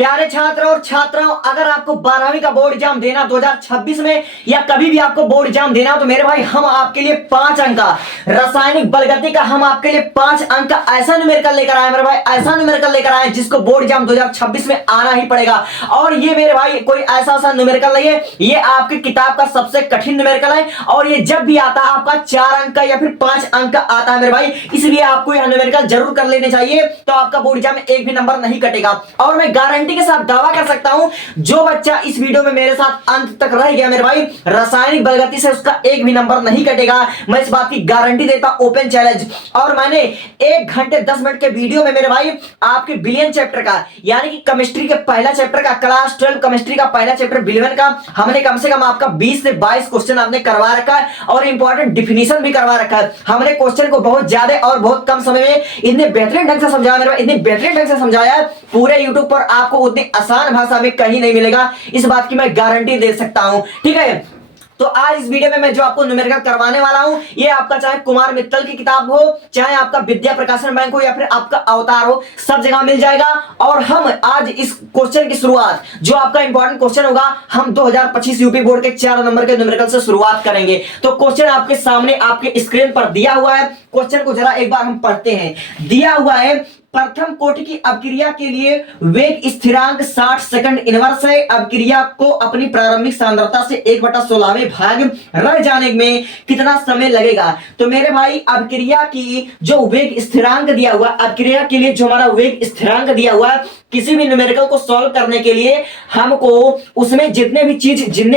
प्यारे छात्र और छात्राओं, अगर आपको 12वीं का बोर्ड एग्जाम देना 2026 में या कभी भी आपको बोर्ड एग्जाम देना हो तो मेरे भाई हम आपके लिए 5 अंक का रासायनिक बलगति का हम आपके लिए 5 अंक का ऐसा न्यूमेरिकल लेकर आए मेरे भाई, ऐसा न्यूमेरिकल लेकर आए जिसको बोर्ड एग्जाम 2026 में आना ही पड़ेगा। और ये मेरे भाई कोई ऐसा न्यूमेरिकल नहीं है, ये आपकी किताब का सबसे कठिन न्यूमेरिकल है और ये जब भी आता है आपका 4 अंक का या फिर 5 अंक का आता है मेरे भाई, इसलिए आपको यह न्यूमेरिकल जरूर कर लेने चाहिए, तो आपका बोर्ड एग्जाम में एक भी नंबर नहीं कटेगा। और मैं गारंटी के साथ दावा कर सकता हूं, जो बच्चा इस वीडियो में मेरे साथ अंत तक रह गया मेरे भाई, रासायनिक बलगति से उसका एक भी नंबर नहीं कटेगा। मैं इस बात की गारंटी देता, ओपन चैलेंज। और मैंने 1 घंटे 10 मिनट के वीडियो में मेरे भाई आपके बिलियन चैप्टर का यानी कि केमिस्ट्री के पहला चैप्टर का, क्लास 12 केमिस्ट्री का पहला चैप्टर बिलियन का, हमने कम से कम आपका 20 से 22 क्वेश्चन आपने करवा रखा है और इंपॉर्टेंट डिफिनीशन भी करवा रखा है। हमने क्वेश्चन को बहुत ज्यादा और बहुत कम समय में इतने बेहतरीन ढंग से समझाया मेरे भाई, इतने बेहतरीन ढंग से समझाया है, पूरे यूट्यूब पर आपको उतनी आसान भाषा में कहीं नहीं मिलेगा, इस बात की मैं गारंटी दे सकता हूं। ठीक है, तो आज इस वीडियो में मैं जो आपको न्यूमेरिकल करवाने वाला हूं, ये आपका चाहे कुमार मित्तल की किताब हो, चाहे आपका विद्या प्रकाशन बैंक हो या फिर आपका अवतार हो, सब जगह मिल जाएगा। और हम आज इस क्वेश्चन की शुरुआत, जो आपका इंपॉर्टेंट क्वेश्चन होगा, हम 2025 यूपी बोर्ड के 4 नंबर के न्यूमेरिकल से शुरुआत करेंगे। तो क्वेश्चन आपके सामने आपके स्क्रीन पर दिया हुआ है, क्वेश्चन को जरा एक बार हम पढ़ते हैं। दिया हुआ है, प्रथम कोटि की अवक्रिया के लिए वेग स्थिरांक 60 सेकंड इनवर्स है। अवक्रिया को अपनी प्रारंभिक सांद्रता से 1/16वें भाग रह जाने में कितना समय लगेगा? तो मेरे भाई अवक्रिया की जो वेग स्थिरांक दिया हुआ, अवक्रिया के लिए जो हमारा वेग स्थिरांक दिया हुआ, किसी भी न्यूमेरिकल को सॉल्व करने के लिए हमको उसमें जितने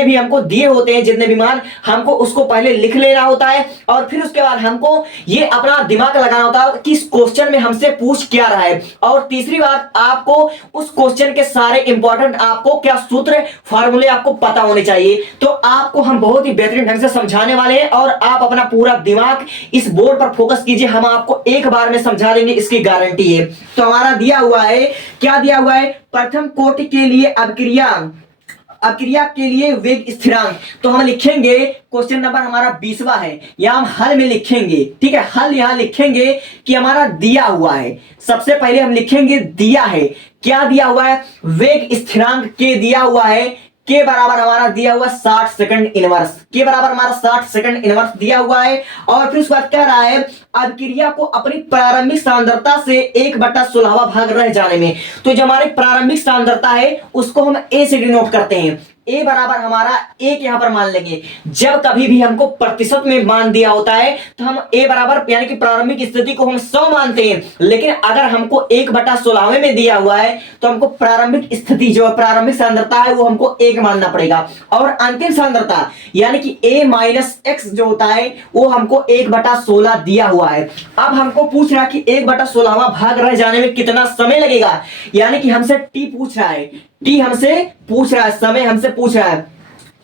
भी हमको दिए होते हैं, जितने भी मान, हमको उसको पहले लिख लेना होता है और फिर उसके बाद हमको ये अपना दिमाग लगाना होता है कि इस क्वेश्चन में हमसे पूछ क्या रहा है। और तीसरी बात, आपको उस क्वेश्चन के सारे इंपॉर्टेंट आपको क्या सूत्र फार्मूले आपको पता होने चाहिए। तो आपको हम बहुत ही बेहतरीन ढंग से समझाने वाले हैं और आप अपना पूरा दिमाग इस बोर्ड पर फोकस कीजिए, हम आपको एक बार में समझा देंगे, इसकी गारंटी है। तो हमारा दिया हुआ है, क्या दिया हुआ है? प्रथम कोटि के लिए अवक्रिया के लिए वेग स्थिरांक। तो हम लिखेंगे, क्वेश्चन नंबर हमारा 20वां है, या हम हल में लिखेंगे। ठीक है, हल यहां लिखेंगे कि हमारा दिया हुआ है। सबसे पहले हम लिखेंगे दिया है, क्या दिया हुआ है? वेग स्थिरांक के दिया हुआ है, के बराबर हमारा दिया हुआ 60 सेकंड इनवर्स, के बराबर हमारा 60 सेकंड इनवर्स दिया हुआ है। और फिर उसके बाद कह रहा है अवक्रिया को अपनी प्रारंभिक सांद्रता से 1/16वां भाग रह जाने में। तो जो हमारी प्रारंभिक सांद्रता है उसको हम ए से डिनोट करते हैं। ए बराबर हमारा एक यहां पर मान लेंगे। जब कभी भी हमको प्रतिशत में मान दिया होता है तो हम ए बराबर यानी कि प्रारंभिक स्थिति को हम 100 मानते हैं, लेकिन अगर हमको 1/16वें में दिया हुआ है तो हमको प्रारंभिक स्थिति जो प्रारंभिक सांद्रता है वो हमको 1 मानना पड़ेगा। और अंतिम सांद्रता यानी कि a माइनस एक्स जो होता है वो हमको 1/16 दिया हुआ है। अब हमको पूछ रहा है कि 1/16वां भाग रह जाने में कितना समय लगेगा, यानी कि हमसे टी पूछ रहा है, टी हमसे पूछ रहा है, समय हमसे पूछ रहा है।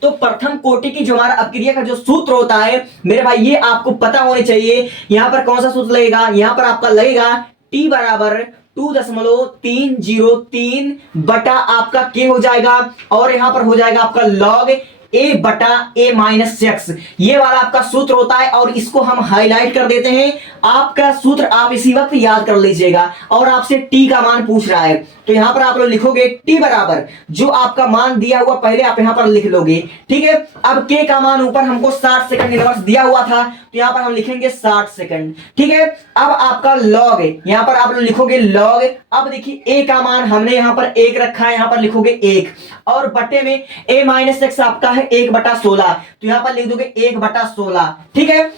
तो प्रथम कोटि की जो हमारा अवक्रिया का जो सूत्र होता है मेरे भाई, ये आपको पता होने चाहिए। यहां पर कौन सा सूत्र लगेगा? यहां पर आपका लगेगा टी बराबर 2.303 बटा आपका के हो जाएगा और यहां पर हो जाएगा आपका लॉग ए बटा ए माइनस एक्स। ये वाला आपका सूत्र होता है और इसको हम हाईलाइट कर देते हैं। आपका सूत्र आप इसी वक्त याद कर लीजिएगा। और आपसे टी का मान पूछ रहा है तो यहां पर आप लोग लिखोगे टी बराबर जो आपका मान दिया हुआ पहले आप यहां पर लिख लोगे। ठीक है, अब के का मान ऊपर हमको 60 सेकंड इनवर्स दिया हुआ था तो यहां पर हम लिखेंगे 60 सेकंड। ठीक है, अब आपका लॉग, यहां पर आप लोग लिखोगे लॉग। अब देखिए ए का मान हमने यहां पर 1 रखा है, यहां पर लिखोगे 1 और बटे में ए माइनस एक्स आपका है 1/16 तो यहां पर लिख दोगे 1/16। ठीक है,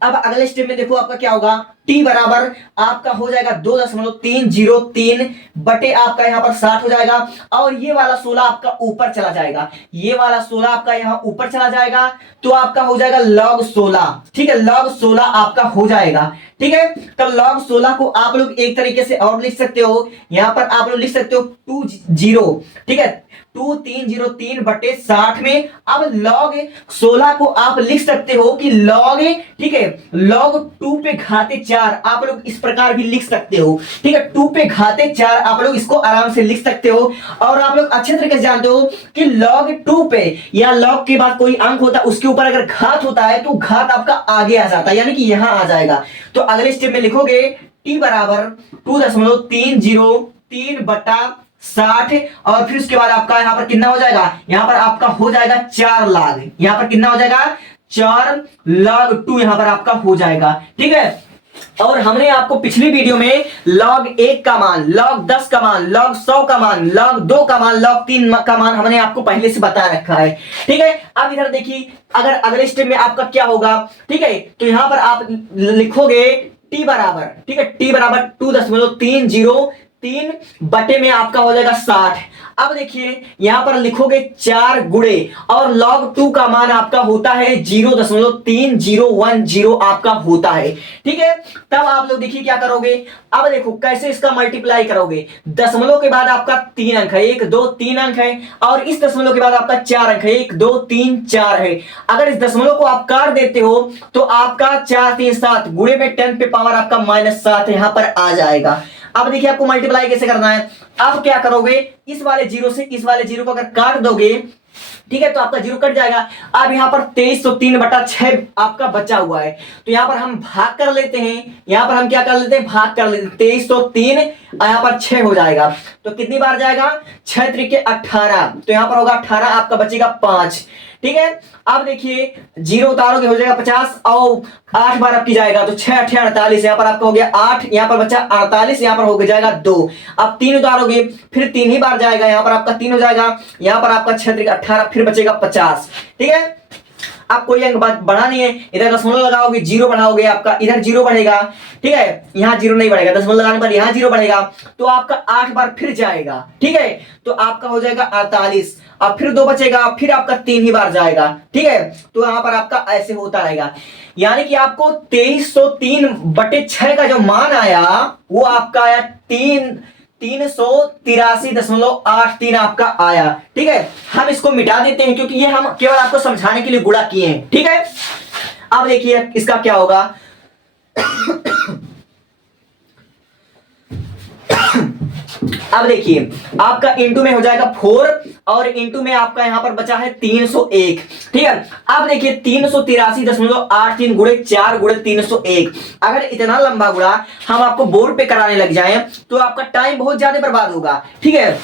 अब अगले स्टेप में देखो आपका क्या होगा, टी बराबर आपका हो जाएगा 2.303 बटे आपका यहां पर 60 हो जाएगा और ये वाला 16 आपका ऊपर चला जाएगा, ये वाला 16 आपका यहां ऊपर चला जाएगा तो आपका हो जाएगा log 16। ठीक है, log 16 आपका हो जाएगा। ठीक है, तो log 16 को आप लोग एक तरीके से और लिख सकते हो, यहां पर आप लोग लिख सकते हो 20। ठीक है, 2303 बटे 60 में अब log 16 को आप लिख सकते हो कि log, ठीक है, log 2 पे घाते 4 आप लोग इस प्रकार भी लिख सकते हो। ठीक है, 2 पे घाते 4 आप लोग इसको आराम से लिख सकते हो। और आप लोग अच्छे तरीके से जानते हो कि log 2 पे या log के बाद कोई अंक होता है उसके ऊपर अगर घात होता है तो घात आपका आगे आ जाता है, यानी कि यहां आ जाएगा। तो अगले स्टेप में लिखोगे टी बराबर 2.303 बटा 60 और फिर उसके बाद आपका यहाँ पर कितना हो जाएगा, यहाँ पर आपका हो जाएगा 4 log, यहाँ पर कितना हो जाएगा 4 log 2 यहाँ पर आपका हो जाएगा। ठीक है, और हमने आपको पिछली वीडियो में log 1 का मान, log 10 का मान, log 100 का मान, log 2 का मान, log 3 का मान हमने आपको पहले से बता रखा है। ठीक है, अब इधर देखिए अगर अगले स्टेप में आपका क्या होगा। ठीक है, तो यहां पर आप लिखोगे t बराबर, ठीक है, t बराबर 2.303 बटे में आपका हो जाएगा 60। अब देखिए यहां पर लिखोगे 4 गुणे और log 2 का मान आपका होता है 0.3010 आपका होता है। ठीक है, तब आप लोग देखिए क्या करोगे। अब देखो कैसे इसका मल्टीप्लाई करोगे। दशमलव के बाद आपका 3 अंक है, 1 2 3 अंक है, और इस दशमलव के बाद आपका 4 अंक है, 1 2 3 4 है। अगर इस दशमलव को आप काट देते हो तो आपका 4 3 7 गुणे में 10 पे पावर आपका -7 यहां पर आ जाएगा। अब देखिए आपको मल्टीप्लाई कैसे करना है। अब क्या करोगे, इस वाले जीरो से इस वाले जीरो को अगर काट दोगे, ठीक है, तो आपका जीरो कट जाएगा। अब यहां पर 2303/6 आपका बचा हुआ है, तो यहां पर हम भाग कर लेते हैं। यहां पर हम क्या कर लेते हैं, भाग कर लेते हैं। 2303 यहां पर 6 हो जाएगा, तो कितनी बार जाएगा, 6 त्रिके 18, तो यहां पर होगा 18, आपका बचेगा 5। ठीक है, अब देखिए जीरो उतारोगे हो जाएगा 50 और 8 बार आपकी जाएगा, तो 6 8 48, यहां पर आपका हो गया 8, यहां पर बचा 48, यहां पर हो जाएगा 2। अब 3 उतारोगे फिर 3 ही बार जाएगा, यहां पर आपका 3 हो जाएगा, यहां पर आपका 6 त्रिक 18, फिर बचेगा 50। ठीक है, अब कोई अंक बढ़ा नहीं है, इधर दशमलव लगाओगे जीरो बढ़ाओगे, आपका इधर जीरो बढ़ेगा। ठीक है, यहां जीरो नहीं बढ़ेगा, दशमलव लगाने पर यहां जीरो बढ़ेगा, तो आपका 8 बार फिर जाएगा। ठीक है, तो आपका हो जाएगा 48, अब फिर 2 बचेगा, फिर आपका 3 ही बार जाएगा। ठीक है, तो यहां पर आपका ऐसे होता रहेगा, यानी कि आपको 2303/6 का जो मान आया वो आपका आया 383.83 आपका आया। ठीक है, हम इसको मिटा देते हैं क्योंकि ये हम केवल आपको समझाने के लिए गुणा किए हैं। ठीक है, अब देखिए इसका क्या होगा। अब देखिए आपका इंटू में हो जाएगा 4 और इंटू में आपका यहां पर बचा है 301। ठीक है, अब देखिए 383.83 गुणे 4 गुणे 301, अगर इतना लंबा गुणा हम आपको बोर्ड पे कराने लग जाएं तो आपका टाइम बहुत ज्यादा बर्बाद होगा। ठीक है,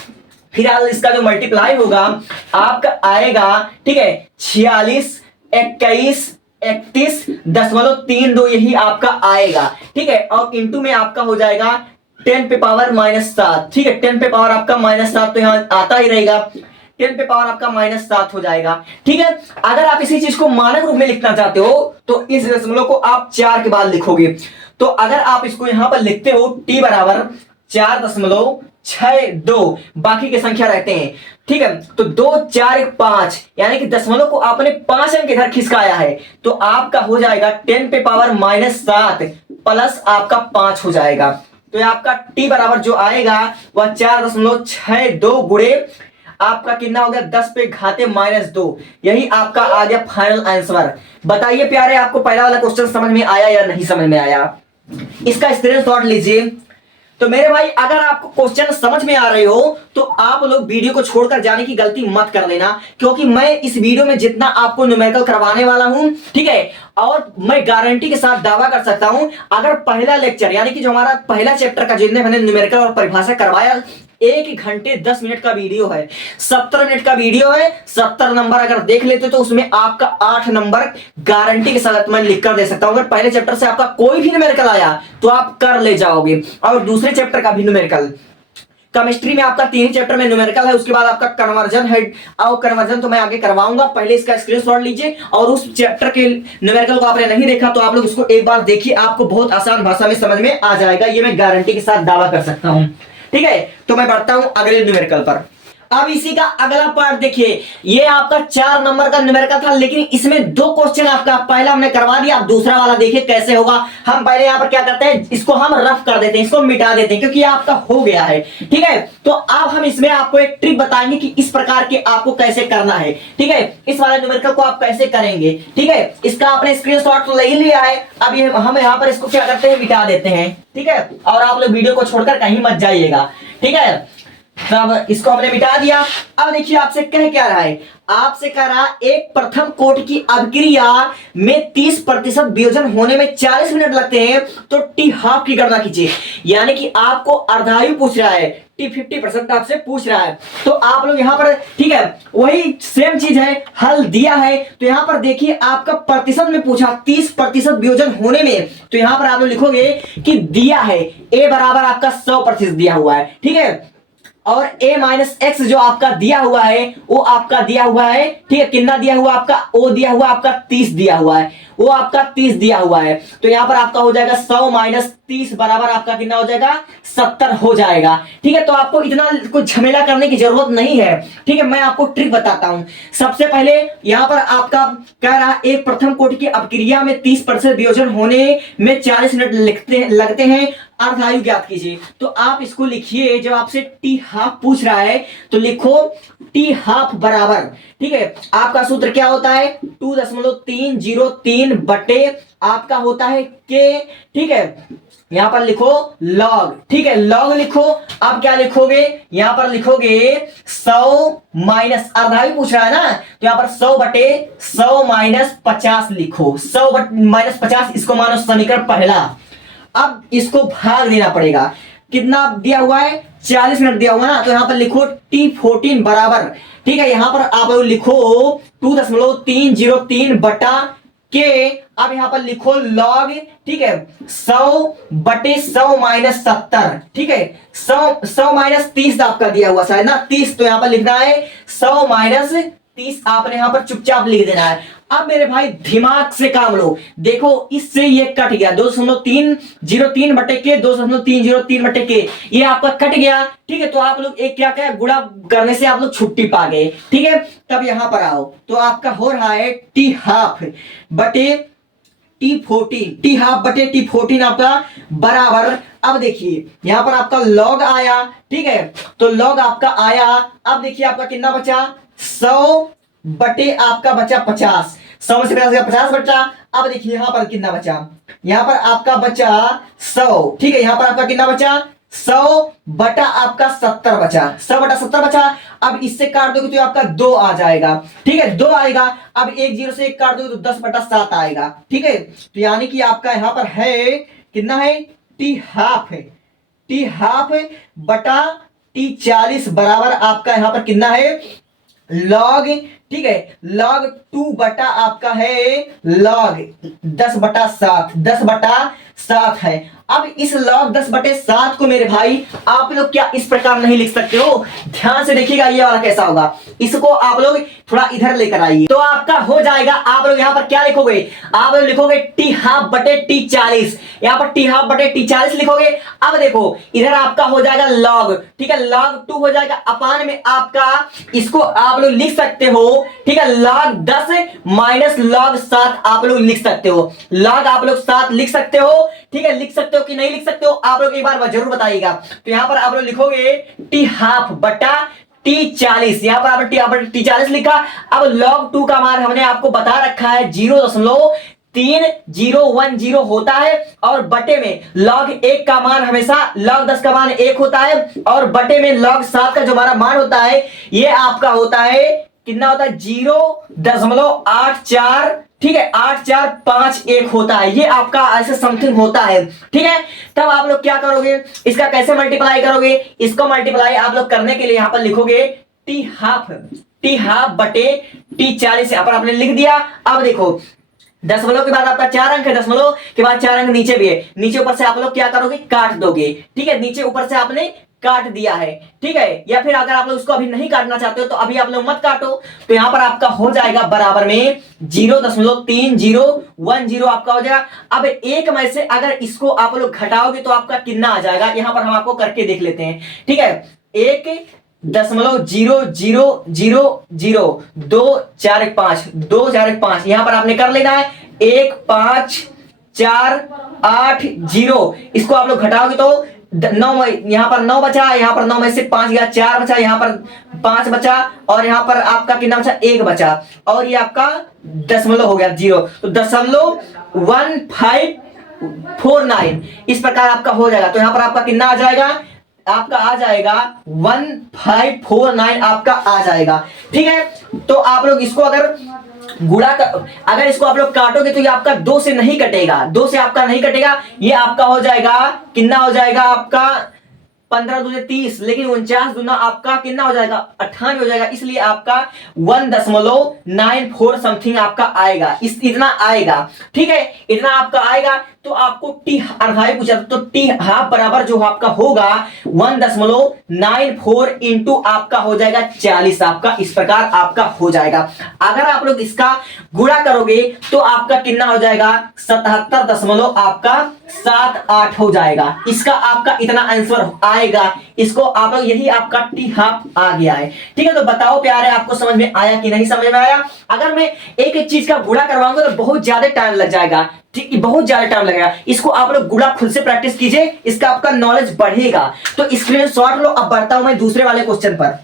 फिलहाल इसका जो मल्टीप्लाई होगा आपका आएगा, ठीक है, 46 21 31.32 यही आपका आएगा। ठीक है, और इंटू में आपका हो जाएगा 10 पे पावर -7। ठीक है, 10 पे पावर आपका -7 तो यहां आता ही रहेगा, 10 पे पावर आपका -7 हो जाएगा। ठीक है, अगर आप इसी चीज को मानक रूप में लिखना चाहते हो तो इस दशमलव को आप 4 के बाद लिखोगे। तो अगर आप इसको यहां पर लिखते हो t बराबर 4.62, बाकी के संख्या रहते हैं। ठीक है, तो 2 4 1 5, यानी कि दशमलव को आपने 5 अंक इधर खिसकाया है, तो आपका हो जाएगा 10 पे पावर -7 प्लस आपका 5 हो जाएगा। तो ये आपका t बराबर जो आएगा वह 4.62 गुणे आपका कितना हो गया 10 पे घाते -2, यही आपका आ गया फाइनल आंसर। बताइए प्यारे, आपको पहला वाला क्वेश्चन समझ में आया या नहीं समझ में आया? इसका स्क्रीनशॉट लीजिए। तो मेरे भाई अगर आपको क्वेश्चन समझ में आ रहे हो तो आप लोग वीडियो को छोड़कर जाने की गलती मत कर लेना, क्योंकि मैं इस वीडियो में जितना आपको न्यूमेरिकल करवाने वाला हूं, ठीक है, और मैं गारंटी के साथ दावा कर सकता हूं अगर पहला लेक्चर यानी कि जो हमारा पहला चैप्टर का जितने मैंने न्यूमेरिकल और परिभाषा करवाया 1 घंटे 10 मिनट का वीडियो है, 70 मिनट का वीडियो है, 70 नंबर अगर देख लेते तो उसमें आपका 8 नंबर गारंटी के साथ मैं लिख कर दे सकता हूं। अगर पहले चैप्टर से आपका कोई भी न्यूमेरिकल आया तो आप कर ले जाओगे, और दूसरे चैप्टर का भी न्यूमेरिकल, केमिस्ट्री में आपका 3 चैप्टर में न्यूमेरिकल है, उसके बाद आपका कन्वर्जन है, और कन्वर्जन तो मैं आगे करवाऊंगा। पहले इसका स्क्रीनशॉट लीजिए, और उस चैप्टर के न्यूमेरिकल को आपने नहीं देखा तो आप लोग उसको एक बार देखिए, आपको बहुत आसान भाषा में समझ में आ जाएगा, ये मैं गारंटी के साथ दावा कर सकता हूं। ठीक है, तो मैं बढ़ता हूं अगले न्यूमेरिकल पर। अब इसी का अगला पार्ट देखिए, ये आपका 4 नंबर का न्यूमेरिकल था, लेकिन इसमें 2 क्वेश्चन आपका पहला हमने करवा दिया। अब दूसरा वाला देखिए कैसे होगा। हम पहले यहां पर क्या करते हैं, इसको हम रफ कर देते हैं, इसको मिटा देते हैं, क्योंकि आपका हो गया है। ठीक है, तो अब हम इसमें आपको एक ट्रिक बताएंगे कि इस प्रकार के आपको कैसे करना है। ठीक है, इस वाले न्यूमेरिकल को आप कैसे करेंगे। ठीक है, इसका आपने स्क्रीनशॉट तो ले ही लिया है, अब ये हम यहां पर इसको क्या करते हैं, मिटा देते हैं। ठीक है, और आप लोग वीडियो को छोड़कर कहीं मत जाइएगा। ठीक है, तब इसको हमने मिटा दिया। अब देखिए आपसे कह क्या रहा है, आपसे कह रहा एक प्रथम कोटि की अभिक्रिया में 30% वियोजन होने में 40 मिनट लगते हैं, तो टी हाफ की गणना कीजिए। यानी कि आपको अर्धायु पूछ रहा है, टी 50% आपसे पूछ रहा है। तो आप लोग यहां पर ठीक है वही सेम चीज है, हल दिया है। तो यहां पर देखिए आपका प्रतिशत में पूछा, 30% वियोजन होने में, तो यहां पर आप लोग लिखोगे कि दिया है ए बराबर आपका 100% दिया हुआ है, ठीक है। और a माइनस एक्स जो आपका दिया हुआ है वो आपका दिया हुआ है, ठीक है। कितना दिया हुआ आपका, ओ दिया हुआ आपका 30 दिया हुआ है, वो आपका 30 दिया हुआ है। तो यहां पर आपका हो जाएगा 100 माइनस 30 बराबर आपका कितना हो जाएगा, 70 हो जाएगा, ठीक है। तो आपको इतना कुछ झमेला करने की जरूरत नहीं है, ठीक है। मैं आपको ट्रिक बताता हूं। सबसे पहले यहां पर आपका कह रहा एक प्रथम कोटि की अपक्रिया में 30% वियोजन होने में 40 मिनट लगते हैं, अर्धायु ज्ञात कीजिए। तो आप इसको लिखिए, जब आपसे टी हाफ पूछ रहा है तो लिखो टी हाफ बराबर, ठीक है। आपका सूत्र क्या होता है, 2.303 बटे आपका होता है के, ठीक है। यहां पर लिखो लॉग, ठीक है, लॉग लिखो। आप क्या लिखोगे, यहां पर लिखोगे 100 माइनस, अर्धायु पूछ रहा है ना, तो यहां पर 100 बटे 100 माइनस 50 लिखो। 100 माइनस 50 इसको मानो समीकरण पहला। अब इसको भाग देना पड़ेगा, कितना दिया हुआ है, 40 मिनट दिया हुआ है ना, तो यहां पर लिखो T14 बराबर, ठीक है। यहां पर आप लिखो 2.303 बटा के। अब यहां पर लिखो लॉग, ठीक है, 100 बटे 100 माइनस 70, ठीक है। 100 माइनस 30 आपका दिया हुआ शायद ना, 30, तो यहां पर लिखना है 100 माइनस 30, आपने यहां पर चुपचाप लिख देना है। अब मेरे भाई दिमाग से काम लो, देखो इससे ये कट गया 2.303 बटे के, 2.303 बटे के, ये आपका कट गया, ठीक है। तो आप लोग एक क्या क्या गुणा करने से आप लोग छुट्टी पा गए, ठीक है। तब यहां पर आओ, तो आपका हो रहा है टी हाफ बटे T14, टी हाफ बटे T14 आपका बराबर। अब देखिए यहां पर आपका लॉग आया, ठीक है, तो लॉग आपका आया। अब देखिए आपका कितना बचा, 100 बटे आपका बचा 50, 100 में से 50 बचा। अब देखिए यहां पर कितना बचा, यहां पर आपका बचा 100, ठीक है। यहां पर आपका कितना बचा, 100 बटा आपका 70 बचा, 100 बटा 70 बचा। अब इससे काट दोगे तो आपका 2 आ जाएगा, ठीक है, 2 आएगा। अब एक 0 से 1 काट दोगे तो 10 बटा 7 आएगा, ठीक है। तो यानी कि आपका यहां पर है कितना है, टी हाफ है, टी हाफ बटा T40 बराबर आपका यहां पर कितना है, लॉग, ठीक है, लॉग 2 बटा आपका है लॉग 10 बटा 7, 10 बटा 7 है। अब इस लॉग 10 बटे 7 को मेरे भाई आप लोग क्या इस प्रकार नहीं लिख सकते हो, ध्यान से देखिएगा ये वाला कैसा होगा। इसको आप लोग थोड़ा इधर लेकर आइए, तो आपका हो जाएगा। आप लोग यहां पर क्या लिखोगे, आप लोग लिखोगे टी हाफ बटे T40, यहां पर टी हाफ बटे T40 लिखोगे। अब देखो इधर आपका हो जाएगा लॉग, ठीक है, लॉग 2 हो जाएगा अपान में आपका, इसको आप लोग लिख सकते हो, ठीक है, log 10 माइनस log 7 आप लोग लिख सकते हो, log आप लोग 7 लिख सकते हो, ठीक है। लिख सकते हो कि नहीं लिख सकते हो, आप लोग एक बार जरूर बताइएगा। तो यहां पर आप लोग लिखोगे टी हाफ बटा T40, यहां पर आपने टी हाफ बटा T40 लिखा। अब log 2 का मान हमने आपको बता रखा है 0.3010 होता है, और बटे में log 1 का मान हमेशा, log 10 का मान 1 होता है, और बटे में log 7 का जो हमारा मान होता है ये आपका होता है कितना होता है, 0.84, ठीक है, 8451 होता है, ये आपका ऐसे समथिंग होता है, ठीक है। तब आप लोग क्या करोगे, इसका कैसे मल्टीप्लाई करोगे, इसको मल्टीप्लाई आप लोग करने के लिए यहां पर लिखोगे टी हाफ बटे T40, यहां पर आपने लिख दिया। अब देखो दशमलव के बाद आपका 4 अंक है, दशमलव के बाद 4 अंक नीचे भी है, नीचे ऊपर से आप लोग क्या करोगे, काट दोगे, ठीक है। नीचे ऊपर से आपने काट दिया है, ठीक है। या फिर अगर आप लोग उसको अभी नहीं काटना चाहते हो तो अभी आप लोग मत काटो, तो यहां पर आपका हो जाएगा बराबर में 0.3010 आपका हो जाएगा। अब एक में से अगर इसको आप लोग घटाओगे तो आपका कितना आ जाएगा, यहां पर हम आपको करके देख लेते हैं, ठीक है। 1.00002415 यहां पर आपने कर लेना है 15480, इसको आप लोग घटाओगे तो 9, यहां पर 9 बचा, यहां पर 9 में से 5 गया, 4 बचा, यहां पर 5 बचा, और यहां पर आपका कितना बचा, 1 बचा, और ये आपका दशमलव हो गया 0, तो 0.1549 इस प्रकार आपका हो जाएगा। तो यहां पर आपका कितना आ जाएगा, आपका आ जाएगा 1549 आपका आ जाएगा। ठीक है, तो आप लोग इसको अगर अगर इसको आप लोग काटोगे तो ये आपका 2 से नहीं कटेगा, 2 से आपका नहीं कटेगा, ये आपका हो जाएगा कितना हो जाएगा आपका 15 दूने 30, लेकिन 49 दूना आपका कितना हो जाएगा 98 हो जाएगा, इसलिए आपका 1.94 समथिंग आपका आएगा, इतना आएगा। ठीक है, इतना आपका आएगा। तो आपको टी अढ़ाई पूछा तो टी हाफ बराबर जो आपका होगा 1.94 इंटू आपका हो जाएगा 40, आपका इस प्रकार आपका हो जाएगा। अगर आप लोग इसका गुणा करोगे तो आपका कितना हो जाएगा 77 आपका 78 हो जाएगा। इसका आपका इतना आंसर आएगा। इसको आप लोग यही आपका टी हाफ आ गया है। ठीक है, तो बताओ प्यारे आपको समझ में आया कि नहीं समझ में आया? अगर मैं एक एक चीज का गुणा करवाऊंगा तो बहुत ज्यादा टाइम लग जाएगा। ठीक, बहुत ज्यादा टाइम लगेगा। इसको आप लोग गुणा खुद से प्रैक्टिस कीजिए, इसका आपका नॉलेज बढ़ेगा। तो स्क्रीनशॉट लो। अब बढ़ता हूं मैं दूसरे वाले क्वेश्चन पर।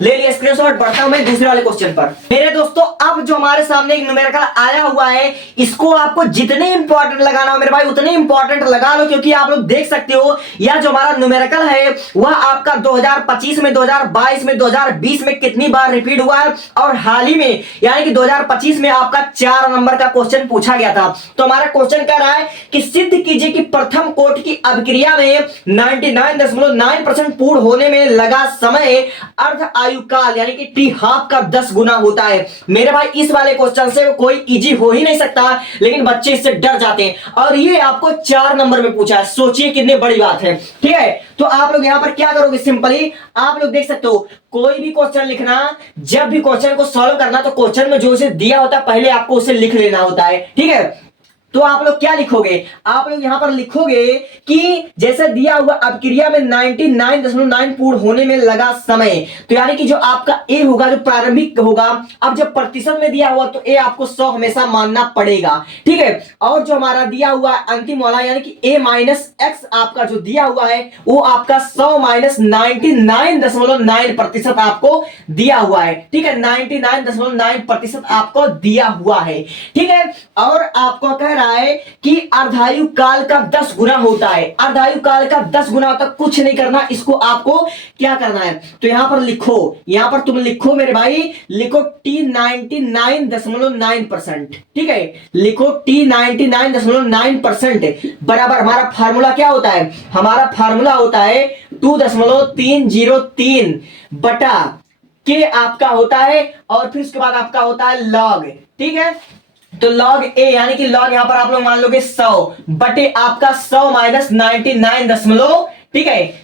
ले लिया स्क्रीनशॉट, बढ़ता हूं मैं दूसरे वाले क्वेश्चन पर। मेरे दोस्तों, अब जो हमारे सामने एक न्यूमेरिकल आया हुआ है, इसको आपको जितने इंपॉर्टेंट लगाना हो मेरे भाई उतने इंपॉर्टेंट लगा लो, क्योंकि आप लोग देख सकते हो यह जो हमारा न्यूमेरिकल है वह आपका 2025 में, 2022 में, 2020 में कितनी बार रिपीट हुआ है, और हाल ही में यानी कि 2025 में आपका 4 नंबर का क्वेश्चन पूछा गया था। तो हमारा क्वेश्चन कह रहा है कि सिद्ध कीजिए कि प्रथम कोटि की अभिक्रिया में 99.9% पूर्ण होने में लगा समय अर्ध आयु काल यानी कि टी हाफ का 10 गुना होता है। मेरे भाई इस वाले क्वेश्चन से कोई इजी हो ही नहीं सकता, लेकिन बच्चे इससे डर जाते हैं, और ये आपको 4 नंबर में पूछा है। सोचिए कितनी बड़ी बात है। ठीक है, तो आप लोग यहां पर क्या करोगे, सिंपली आप लोग देख सकते हो कोई भी क्वेश्चन लिखना, जब भी क्वेश्चन को सॉल्व करना तो क्वेश्चन में जो उसे दिया होता है पहले आपको उसे लिख लेना होता है। ठीक है, तो आप लोग क्या लिखोगे, आप लोग यहां पर लिखोगे कि जैसे दिया हुआ अभिक्रिया में 99.9 पूर्ण होने में लगा समय, तो यानी कि जो आपका ए होगा जो प्रारंभिक होगा, अब जब प्रतिशत में दिया हुआ तो ए आपको 100 हमेशा मानना पड़ेगा। ठीक है, और जो हमारा दिया हुआ अंतिम वाला यानी कि ए माइनस एक्स आपका जो दिया हुआ है वो आपका 100 माइनस 99.9% आपको दिया हुआ है। ठीक है, 99.9% आपको दिया हुआ है। ठीक है, और आपको कह रहा है कि अर्धायु काल का 10 गुना होता है। अर्धायु काल का 10 गुना होता है। कुछ नहीं करना, इसको आपको क्या करना है, तो यहां पर लिखो, यहां पर तुम लिखो मेरे भाई, लिखो टी 99.9%। ठीक है, लिखो टी 99.9% बराबर हमारा फार्मूला क्या होता है, हमारा फार्मूला होता है 2.303 बटा के आपका होता है, और फिर उसके बाद आपका होता है लॉग। ठीक है, तो log a यानी कि log यहां पर आप लोग मान लोगे 100 बटे आपका 100 माइनस 99 दशमलव, ठीक है,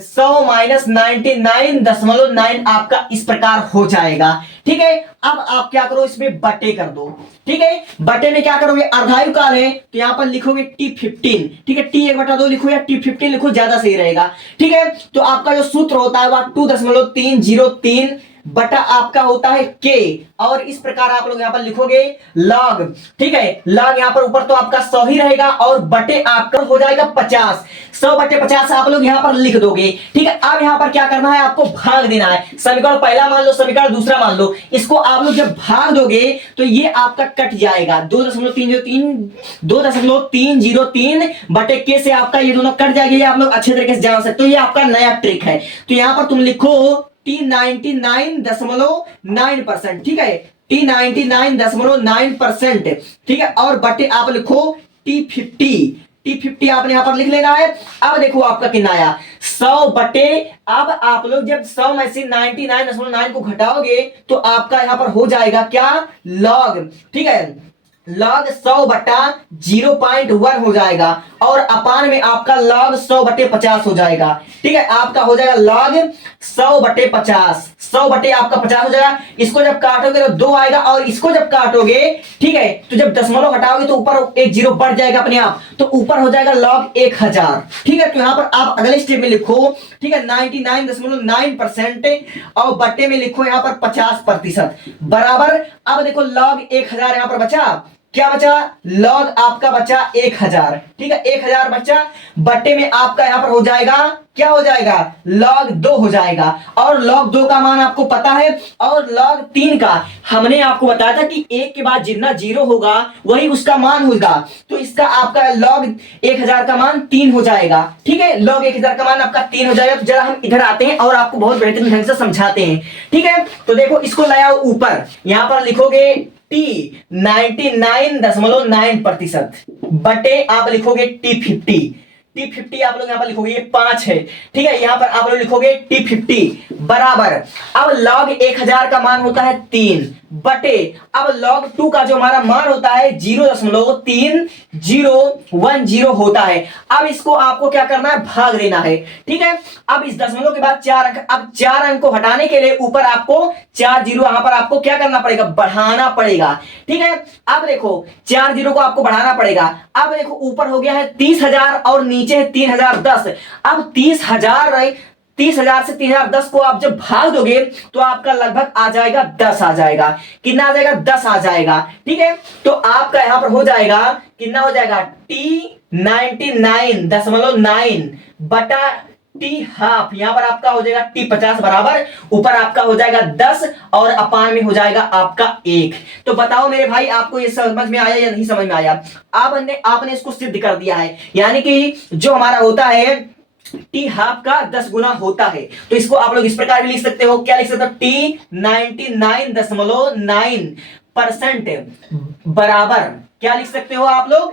100 माइनस 99.9 आपका इस प्रकार हो जाएगा। ठीक है, अब आप क्या करो, इसमें बटे कर दो। ठीक है, बटे में क्या करोगे, अर्धायु काल है तो यहां पर लिखोगे T15। ठीक है, T1/2 लिखो या T15 लिखो, ज्यादा सही रहेगा। ठीक है, तो आपका जो सूत्र होता है वह 2.303 बटा आपका होता है के, और इस प्रकार आप लोग यहां पर लिखोगे लॉग। ठीक है, लॉग यहां पर ऊपर तो आपका 100 ही रहेगा, और बटे आपका हो जाएगा 50। 100 बटे 50 आप लोग यहां पर लिख दोगे। ठीक है, अब यहां पर क्या करना है, आपको भाग देना है। समीकरण पहला मान लो, समीकरण दूसरा मान लो। इसको आप लोग जब भाग दोगे तो ये आपका कट जाएगा, 2.303 बटे के से आपका ये दोनों कट जाएगा। ये आप लोग अच्छे तरीके से जान सकते हो, ये आपका नया ट्रिक है। तो यहां पर तुम लिखो टी 99.9%। ठीक है, टी 99.9%। ठीक है, और बटे आप लिखो T50 आपने यहां पर लिख लेना है। अब देखो आपका कितना आया 100 बटे, अब आप लोग जब 100 में से 99.9 को घटाओगे तो आपका यहां पर हो जाएगा क्या, लॉग। ठीक है, लॉग 100 बटा 0.1 हो जाएगा, और अपान में आपका लॉग 100 बटे 50 हो जाएगा। ठीक है, आपका हो जाएगा लॉग 100 बटे 50, 100 बटे आपका 50 हो जाएगा। इसको जब काटोगे तो 2 आएगा, और इसको जब काटोगे, ठीक है, तो जब दशमलव हटाओगे तो ऊपर एक जीरो बढ़ जाएगा अपने आप, तो ऊपर हो जाएगा लॉग 1000। ठीक है, तो यहां पर आप अगले स्टेप में लिखो, ठीक है, 99.9% और बटे में लिखो यहां पर 50% बराबर। अब देखो लॉग 1000 यहां पर बचा, क्या बचा, लॉग आपका बचा 1000, ठीक है 1000 बचा, बट्टे में आपका यहां पर हो जाएगा, क्या हो जाएगा, log 2 हो जाएगा। और log 2 का मान आपको पता है, और log 3 का हमने आपको बताया था कि 1 के बाद जितना जीरो होगा वही उसका मान होगा, तो इसका आपका log 1000 का मान 3 हो जाएगा, ठीक है log 1000 का मान आपका 3 हो जाएगा। तो जरा हम इधर आते हैं और आपको बहुत बेहतरीन ढंग से समझाते हैं, ठीक है। तो देखो इसको लाया ऊपर, यहां पर लिखोगे T 99.9% बटे आप लिखोगे T50, T50 आप लोग यहां पर लिखोगे, ये 5 है, ठीक है। यहां पर आप लोग लिखोगे T50 बराबर, अब log 1000 का मान होता है 3 बटे, अब log 2 का जो हमारा मान होता है 0.3010 होता है। अब इसको आपको क्या करना है, भाग देना है, ठीक है। अब इस दशमलव के बाद 4 अंक, अब 4 अंक को हटाने के लिए ऊपर आपको 4 जीरो यहां पर आपको क्या करना पड़ेगा, बढ़ाना पड़ेगा, ठीक है। अब देखो 4 जीरो को आपको बढ़ाना पड़ेगा, अब देखो ऊपर हो गया है 30,000 और नीचे है 3010। अब 30,000 से 3010 को आप जब भाग दोगे तो आपका लगभग आ जाएगा 10 आ जाएगा, कितना आ जाएगा, 10 आ जाएगा, ठीक है। तो आपका यहां पर हो जाएगा, कितना हो जाएगा, T99.9 बटा T हाफ, यहां पर आपका हो जाएगा T50 बराबर, ऊपर आपका हो जाएगा 10 और अपान में हो जाएगा आपका 1। तो बताओ मेरे भाई आपको ये समझ में आया या नहीं समझ में आया। आपने इसको सिद्ध कर दिया है, यानी कि जो हमारा होता है T हाफ का 10 गुना होता है। तो इसको आप लोग इस प्रकार भी लिख सकते हो, क्या लिख सकते हो, T99.9% बराबर क्या लिख सकते हो आप लोग,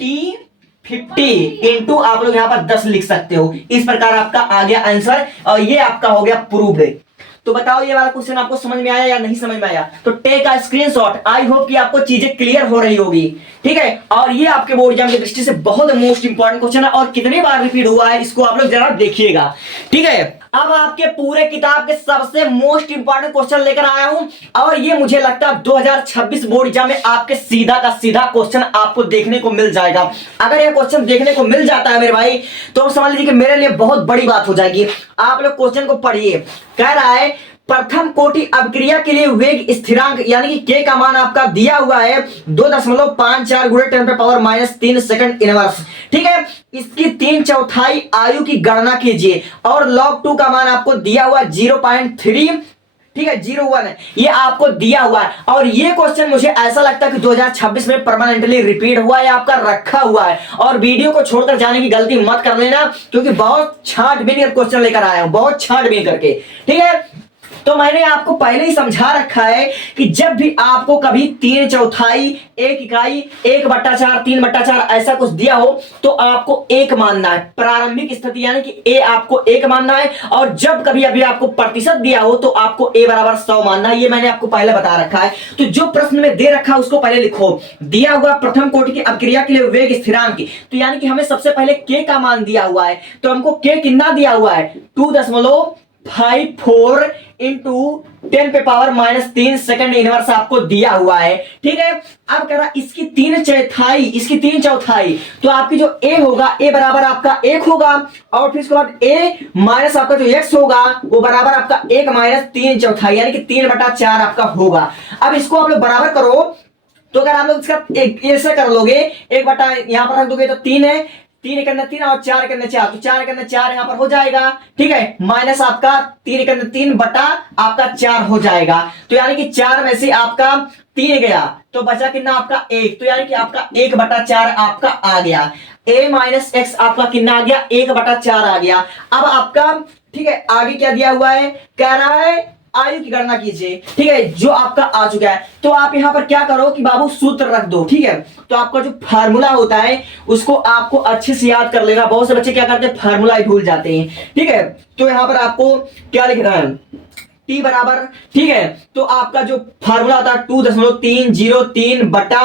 T50 इंटू आप लोग यहां पर 10 लिख सकते हो। इस प्रकार आपका आ गया आंसर और ये आपका हो गया प्रूव्ड। तो बताओ ये वाला क्वेश्चन आपको समझ में आया या नहीं समझ में आया। तो take a screenshot, I hope कि आपको चीजें क्लियर हो रही होगी, ठीक है। और ये आपके बोर्ड एग्जाम की दृष्टि से बहुत मोस्ट इंपॉर्टेंट क्वेश्चन है और कितनी बार रिपीट हुआ है इसको आप लोग जरा देखिएगा, ठीक है। अब आपके पूरे किताब के सबसे मोस्ट इंपॉर्टेंट क्वेश्चन लेकर आया हूं और ये मुझे लगता है 2026 बोर्ड एग्जाम में आपके सीधा का सीधा क्वेश्चन आपको देखने को मिल जाएगा। अगर यह क्वेश्चन देखने को मिल जाता है मेरे भाई तो समझ लीजिए कि मेरे लिए बहुत बड़ी बात हो जाएगी। आप लोग क्वेश्चन को पढ़िए, कह रहा है प्रथम कोटि अभिक्रिया के लिए वेग स्थिरांक यानी कि के का मान आपका दिया हुआ है 2.54 गुणे 10⁻³ सेकंड इनवर्स, ठीक है। इसकी 3/4 आयु की गणना कीजिए और log 2 का मान आपको दिया हुआ 0.3, ठीक है 0.1 है, ये आपको दिया हुआ है। और ये क्वेश्चन मुझे ऐसा लगता है कि 2026 में परमानेंटली रिपीट हुआ है, आपका रखा हुआ है। और वीडियो को छोड़कर जाने की गलती मत कर लेना क्योंकि बहुत छांटबीन कर क्वेश्चन लेकर आया हूं, बहुत छांटबीन करके, ठीक है। तो मैंने आपको पहले ही समझा रखा है कि जब भी आपको कभी 3/4, 1 इकाई, 1/4, 3/4 ऐसा कुछ दिया हो तो आपको 1 मानना है, प्रारंभिक स्थिति यानी कि ए आपको 1 मानना है। और जब कभी अभी आपको प्रतिशत दिया हो तो आपको ए बराबर 100 मानना है, ये मैंने आपको पहले बता रखा है। तो जो प्रश्न में दे रखा है उसको पहले लिखो, दिया हुआ प्रथम कोटि की अभिक्रिया के लिए वेग स्थिरांक, तो यानी कि हमें सबसे पहले के का मान दिया हुआ है, तो हमको के कितना दिया हुआ है 2.54 इंटू 10⁻³ सेकंड इनवर्स आपको दिया हुआ है, ठीक है। अब कह रहा इसकी 3/4, तो आपकी जो ए होगा ए बराबर आपका 1 होगा और फिर उसके बाद ए माइनस आपका जो x होगा वो बराबर आपका 1 - 3/4 यानी कि 3/4 आपका होगा। अब इसको आप लोग बराबर करो तो अगर आप लोग इसका ऐसे कर लोगे 1 बटा यहां पर रख दोगे तो 3 है, 3 × 3 और 4 × 4, तो 4 × 4 यहां पर हो जाएगा, ठीक है, माइनस आपका 3 × 3 बटा आपका 4 हो जाएगा। तो यानी कि 4 में से आपका 3 गया तो बचा कितना आपका 1, तो यानी कि आपका 1/4 आपका आ गया। a - x आपका कितना आ गया 1/4 आ गया। अब आपका ठीक है आगे क्या दिया हुआ है, कह रहा है आयु की गणना कीजिए, ठीक है, जो आपका आ चुका है। तो आप यहां पर क्या करो कि बाबू सूत्र रख दो, ठीक है। तो आपका जो फार्मूला होता है उसको आपको अच्छे से याद कर लेना, बहुत से बच्चे क्या करते हैं फार्मूला ही भूल जाते हैं, ठीक है। तो यहां पर आपको क्या लिखना है T बराबर, ठीक है, तो आपका जो फार्मूला होता है 2.303 बटा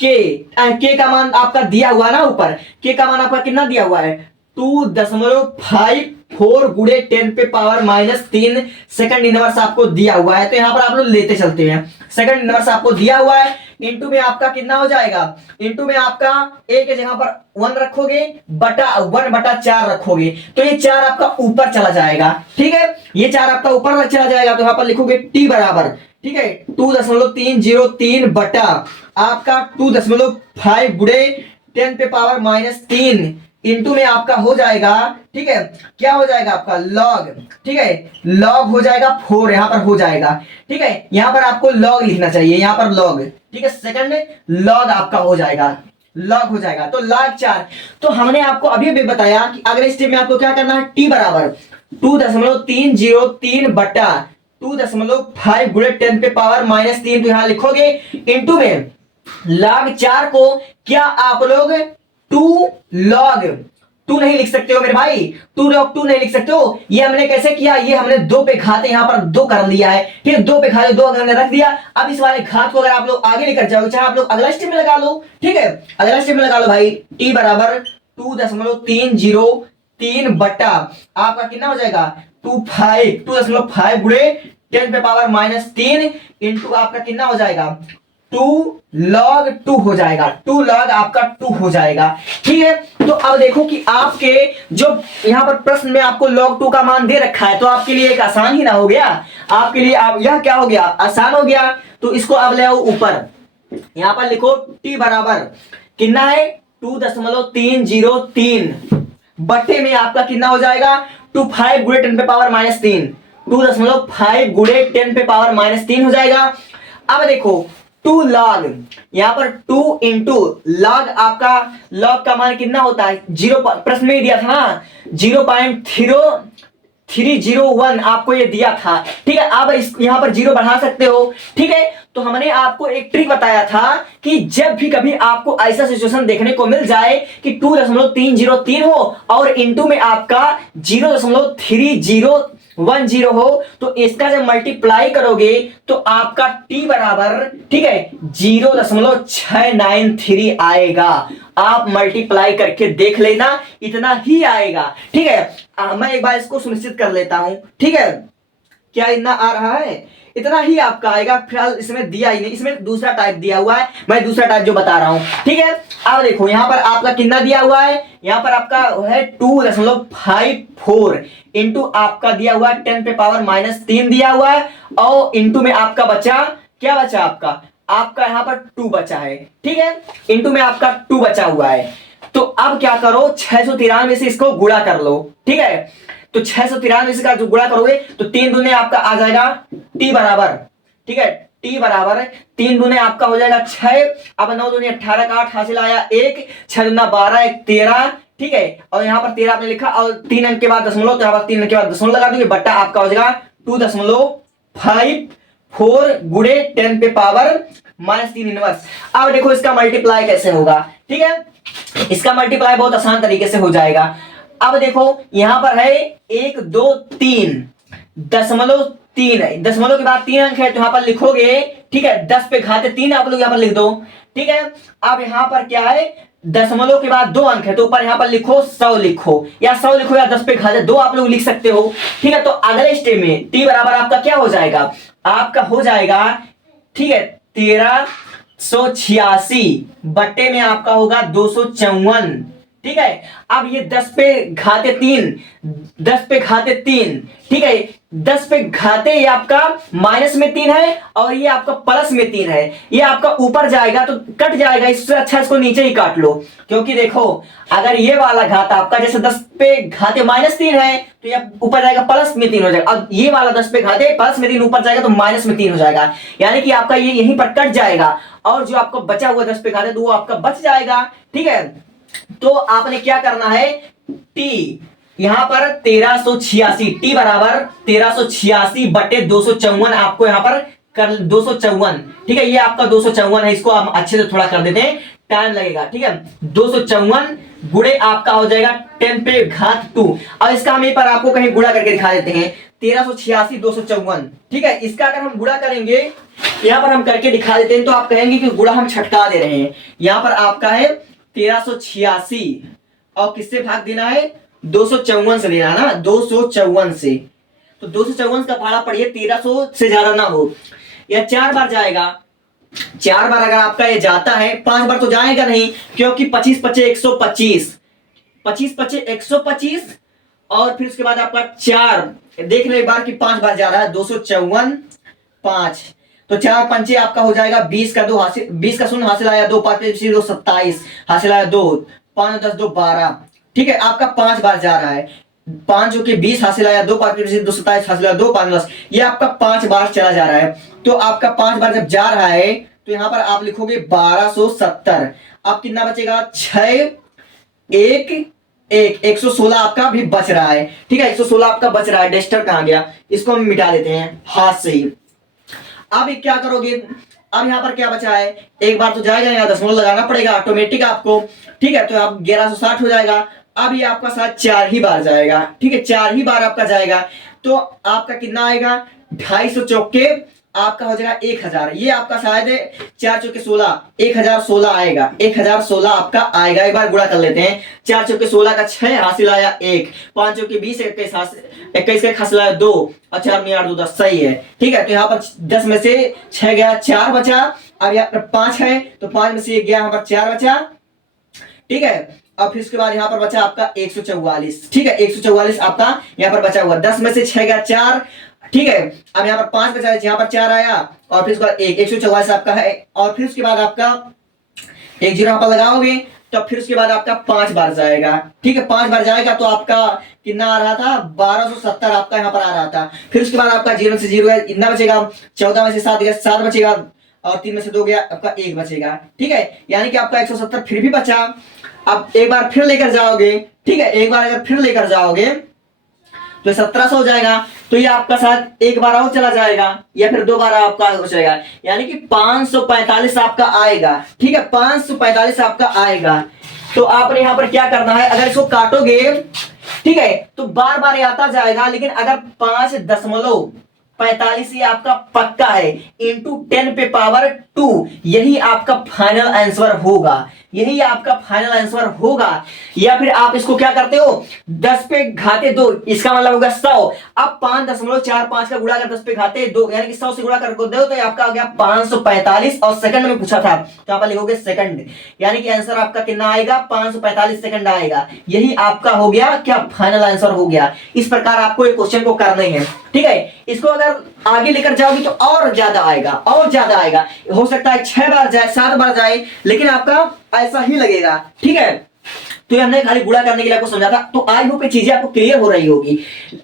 के का मान आपका दिया हुआ ना ऊपर, के का मान आपका कितना दिया हुआ है 2.5 4 गुणे 10 पे पावर -3 सेकंड इनवर्स आपको दिया हुआ है। तो यहाँ पर आप लोग लेते चलते हैं, सेकंड इनवर्स आपको दिया हुआ है, इनटू में आपका कितना हो जाएगा, इनटू में आपका ए के जगह पर 1 रखोगे, बटा 1/4 रखोगे, तो ये 4 आपका ऊपर चला जाएगा। ठीक है, ये 4 आपका ऊपर चला जाएगा, तो यहाँ पर लिखोगे टी बराबर, ठीक है, 2.303 बटा आपका 2.5 गुणे 10 पे पावर -3 इंटू में आपका हो जाएगा, ठीक है, क्या हो जाएगा आपका लॉग, ठीक है, लॉग हो जाएगा 4, यहां पर हो जाएगा, ठीक है, यहां पर आपको लॉग लिखना चाहिए, यहां पर लॉग, ठीक है, सेकंड लॉग आपका हो जाएगा, लॉग हो जाएगा, तो log 4। तो हमने आपको अभी भी बताया कि अगले स्टेप में आपको क्या करना है, टी बराबर 2.303 बटा 2.5 गुणे 10 पे पावर -3, तो यहां लिखोगे इंटू में log 4 को क्या आप लोग 2 log 2 नहीं लिख सकते हो मेरे भाई, 2 log 2 नहीं लिख सकते हो। ये हमने कैसे किया, ये हमने 2 पे घाते यहाँ पर 2 कर लिया है, ठीक है, 2 पे घाते 2 हमने रख दिया। अब इस वाले घात को अगर आप लोग आगे लेकर जाओगे, चाहे आप लोग अगला स्टेप में लगा लो, ठीक है, अगला स्टेप में लगा लो भाई, टी बराबर 2.303 बटा आपका कितना हो जाएगा 2.5 गुणे 10 पे पावर -3 इंटू आपका कितना हो जाएगा 2 log 2 हो जाएगा, 2 log आपका 2 हो जाएगा। ठीक है, तो अब देखो कि आपके जो यहां पर प्रश्न में आपको log 2 का मान दे रखा है, तो आपके लिए एक आसान ही ना हो गया, आपके लिए आप यह क्या हो गया, आसान हो गया। तो इसको अब ले आओ ऊपर, यहां पर लिखो t बराबर कितना है 2.303 बट्टे में आपका कितना हो जाएगा 25 गुणे 10 पे पावर -3, 2.5 गुणे 10 पे पावर -3 हो जाएगा। अब देखो 2 log, यहां पर 2 इंटू log, आपका log का मान कितना होता है, 0 प्रश्न में दिया था ना, 0.0301 आपको ये दिया था। ठीक है, आप यहां पर 0 बढ़ा सकते हो। ठीक है, तो हमने आपको एक ट्रिक बताया था कि जब भी कभी आपको ऐसा सिचुएशन देखने को मिल जाए कि 2.303 हो और इंटू में आपका 0.3010 हो, तो इसका जब मल्टीप्लाई करोगे तो आपका t बराबर, ठीक है, 0.693 आएगा। आप मल्टीप्लाई करके देख लेना, इतना ही आएगा। ठीक है, मैं एक बार इसको सुनिश्चित कर लेता हूं। ठीक है, क्या इतना आ रहा है, इतना ही आपका आएगा। फिलहाल इसमें दिया ही नहीं, इसमें दूसरा टाइप दिया हुआ है, मैं दूसरा टाइप जो बता रहा हूं। ठीक है, अब देखो यहां पर आपका कितना दिया हुआ है, यहां पर आपका है 2.54 इंटू आपका दिया हुआ है 10 पे पावर -3 दिया हुआ है, और इंटू में आपका बचा, क्या बचा आपका यहां पर 2 बचा है। ठीक है, इंटू में आपका 2 बचा हुआ है। तो अब क्या करो, 693 से इसको गुणा कर लो। ठीक है, तो 693 से का जो गुणा करोगे तो 3 दूने आपका आ जाएगा t बराबर, ठीक है, t बराबर 3 दूने आपका हो जाएगा 6, अब 9 दूने 18 का 8 हासिल आया 1, 6 दूना 12, 1 13। ठीक है, और यहाँ पर 13 आपने लिखा और 3 अंक के बाद दशमलव, तो यहाँ पर 3 अंक के बाद दशमलव लगा दोगे, बट्टा आपका हो जाएगा 2.54 गुणे 10 पे पावर -3 इनवर्स। अब देखो इसका मल्टीप्लाई कैसे होगा। ठीक है, इसका मल्टीप्लाई बहुत आसान तरीके से हो जाएगा। अब देखो यहां पर है 1 2 3 दशमलव 3 है, दशमलव के बाद 3 अंक है, तो यहां पर लिखोगे, ठीक है, 10 पे घाते 3 आप लोग यहां पर लिख दो। ठीक है, अब यहां पर क्या है, दशमलव के बाद 2 अंक है, तो ऊपर यहां पर लिखो 100 लिखो, या 100 लिखो या 10 पे घाते 2 आप लोग लिख सकते हो। ठीक है, तो अगले स्टेप में t बराबर आपका क्या हो जाएगा, आपका हो जाएगा, ठीक है, 1386 बट्टे में आपका होगा 254। ठीक है, अब ये 10 पे घाते 3, 10 पे घाते 3, ठीक है, 10 पे घाते ये आपका माइनस में 3 है और ये आपका प्लस में 3 है, ये आपका ऊपर जाएगा तो कट जाएगा, इससे अच्छा इसको नीचे ही काट लो। क्योंकि देखो अगर ये वाला घात आपका जैसे 10 पे घाते -3 है तो ये ऊपर जाएगा प्लस में 3 हो जाएगा, अब ये वाला 10 पे घाते प्लस में 3 ऊपर जाएगा तो माइनस में 3 हो जाएगा, यानी कि आपका ये यहीं पर कट जाएगा और जो आपको बचा हुआ 10 पे घाते तो वो आपका बच जाएगा। ठीक है, तो आपने क्या करना है, t यहां पर 1386, t बराबर 1386 बटे 254 आपको यहां पर कर 254। ठीक है, ये आपका 254 है, इसको हम अच्छे से थोड़ा कर देते हैं, टाइम लगेगा। ठीक है, 254 गुणे आपका हो जाएगा 10 पे घात 2। अब इसका हम पर आपको कहीं गुणा करके दिखा देते हैं, 1386 254। ठीक है, इसका अगर हम गुणा करेंगे, यहां पर हम करके दिखा देते हैं, तो आप कहेंगे कि गुणा हम छटका दे रहे हैं। यहां पर आपका है 1386 और किससे भाग देना है 254 से लेना ना, 254 से। तो 254 का भाड़ा पड़िए 1300 से ज्यादा ना हो। या 4 बार जाएगा, 4 बार अगर आपका ये जाता है, 5 बार तो जाएगा नहीं, क्योंकि 25 पचे 125, 25 पचे 125, और फिर उसके बाद आपका 4 देख लो एक बार कि 5 बार जा रहा है, 254 5, तो 4 पंचे आपका हो जाएगा 20 का 2 हासिल, 20 का शून्य हासिल आया 2, 5 2 27 हासिल आया 2, 5 10 2 12। ठीक है, आपका 5 बार जा रहा है, 5 जो कि 20 हासिल आया 2, 5 2 27 हासिल आया 2, 5 10, ये आपका 5 बार चला जा रहा है। तो आपका 5 बार जब जा रहा है तो यहां पर आप लिखोगे 1270। अब कितना बचेगा, 6 1 1 116 आपका भी बच रहा है। ठीक है, 116 आपका बच रहा है। डेस्टर कहां गया, इसको हम मिटा देते हैं हाथ से ही। अब ये क्या करोगे, अब यहाँ पर क्या बचा है, एक बार तो जाएगा, यहाँ दशमलव लगाना पड़ेगा ऑटोमेटिक आपको। ठीक है, तो आप 1160 हो जाएगा। अब ये आपका साथ 4 ही बार जाएगा। ठीक है, 4 ही बार आपका जाएगा, तो आपका कितना आएगा, 250 चौके आपका हो जाएगा 1000। ये आपका शायद 4 चौके 16, 1016 आएगा, 1016 आपका आएगा। एक बार गुणा कर लेते हैं, 4 चौके 16 का 6 हासिल आया 1, 5 चौके 20 21 21 का हासिल आया 2, अच्छा 4 8 2 10 सही है। ठीक है, तो यहाँ पर 10 में से 6 गया, 4 बचा। अब यहाँ पर 5 है तो 5 में से 1 गया, यहाँ पर 4 बचा। ठीक है, अब फिर उसके बाद यहाँ पर बचा आपका 144। ठीक है, 144 आपका यहाँ पर बचा हुआ, 10 में से 6 गया 4। ठीक है, अब यहाँ पर 5 बचा, यहाँ पर 4 आया, और फिर उसके बाद 144 आपका है, और फिर उसके बाद आपका 1 0 यहाँ पर लगाओगे, तो फिर उसके बाद आपका 5 बार जाएगा। ठीक है, 5 बार जाएगा तो आपका कितना आ रहा था, 1270 आपका यहाँ पर आ रहा था। फिर उसके बाद आपका 0 से 0 है, इतना बचेगा, 14 में से 7 गया 7 बचेगा, और 3 में से 2 गया आपका 1 बचेगा। ठीक है, यानी कि आपका 170 फिर भी बचा। अब एक बार फिर लेकर जाओगे, ठीक है, एक बार अगर फिर लेकर जाओगे तो 1700 हो जाएगा। तो ये आपका साथ एक बार और चला जाएगा, या फिर 2 बार आपका हो जाएगा, यानी कि 545 आपका आएगा। ठीक है, 545 आपका आएगा। तो आपने यहाँ पर क्या करना है, अगर इसको काटोगे, ठीक है, तो बार बार ये आता जाएगा, लेकिन अगर 5.45 ये आपका पक्का है, इंटू 10 पे पावर 2, यही आपका फाइनल आंसर होगा, यही आपका फाइनल आंसर होगा। या फिर आप इसको क्या करते हो, 10 पे घाते 2, इसका मतलब होगा 100। अब 5.45 का गुणा कर 10 पे घाते 2, यानी कि 100 से गुणा कर दो, तो ये आपका आ गया 545, और सेकंड में पूछा था तो आप लिखोगे सेकंड, यानी कि आंसर आपका कितना आएगा, 545 सेकंड आएगा। यही आपका हो गया क्या, फाइनल आंसर हो गया। इस प्रकार आपको एक क्वेश्चन को करना है। ठीक है, इसको अगर आगे लेकर जाओगे तो और ज्यादा आएगा, और ज्यादा आएगा, हो सकता है 6 बार जाए 7 बार जाए, लेकिन आपका ऐसा ही लगेगा। ठीक है, तो ये हमने खाली गुणा करने के लिए आपको समझा था। तो आई होप ये चीजें आपको क्लियर हो रही होगी।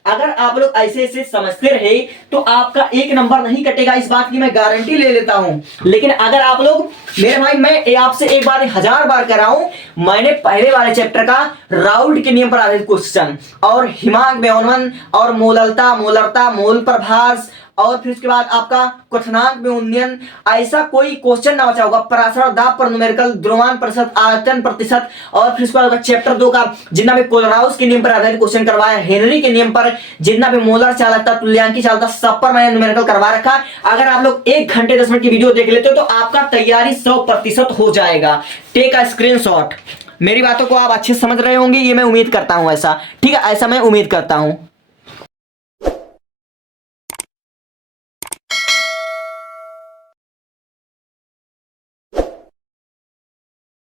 अगर आप लोग ऐसे ऐसे समझते रहे तो आपका एक नंबर नहीं कटेगा, इस बात की मैं गारंटी ले लेता हूं। लेकिन अगर आप लोग, मेरे भाई मैं आपसे एक बार 1000 बार कह रहा हूं, मैंने पहले वाले चैप्टर का राउल्ट के नियम पर आधारित क्वेश्चन, और हिमांक व्योमन, और मोललता मोलरता मोल प्रभास, और फिर उसके बाद आपका क्वथनांक में उन्नयन, ऐसा कोई क्वेश्चन ना बचा होगा। पराशर दाब पर न्यूमेरिकल, द्रव्यमान प्रतिशत, आयतन प्रतिशत, और फिर उसके बाद चैप्टर 2 का जितना भी कोलराउस के नियम पर आधारित क्वेश्चन करवाया, हेनरी के नियम पर जितना भी मोलर चालकता, तुल्यांकी चालकता, सब पर मैंने न्यूमेरिकल करवा रखा। अगर आप लोग 1 घंटे 10 मिनट की वीडियो देख लेते हो तो आपका तैयारी 100% हो जाएगा। Take a screenshot. मेरी बातों को आप अच्छे समझ रहे होंगे, ये मैं उम्मीद करता हूं ऐसा। ठीक है, ऐसा मैं उम्मीद करता हूं।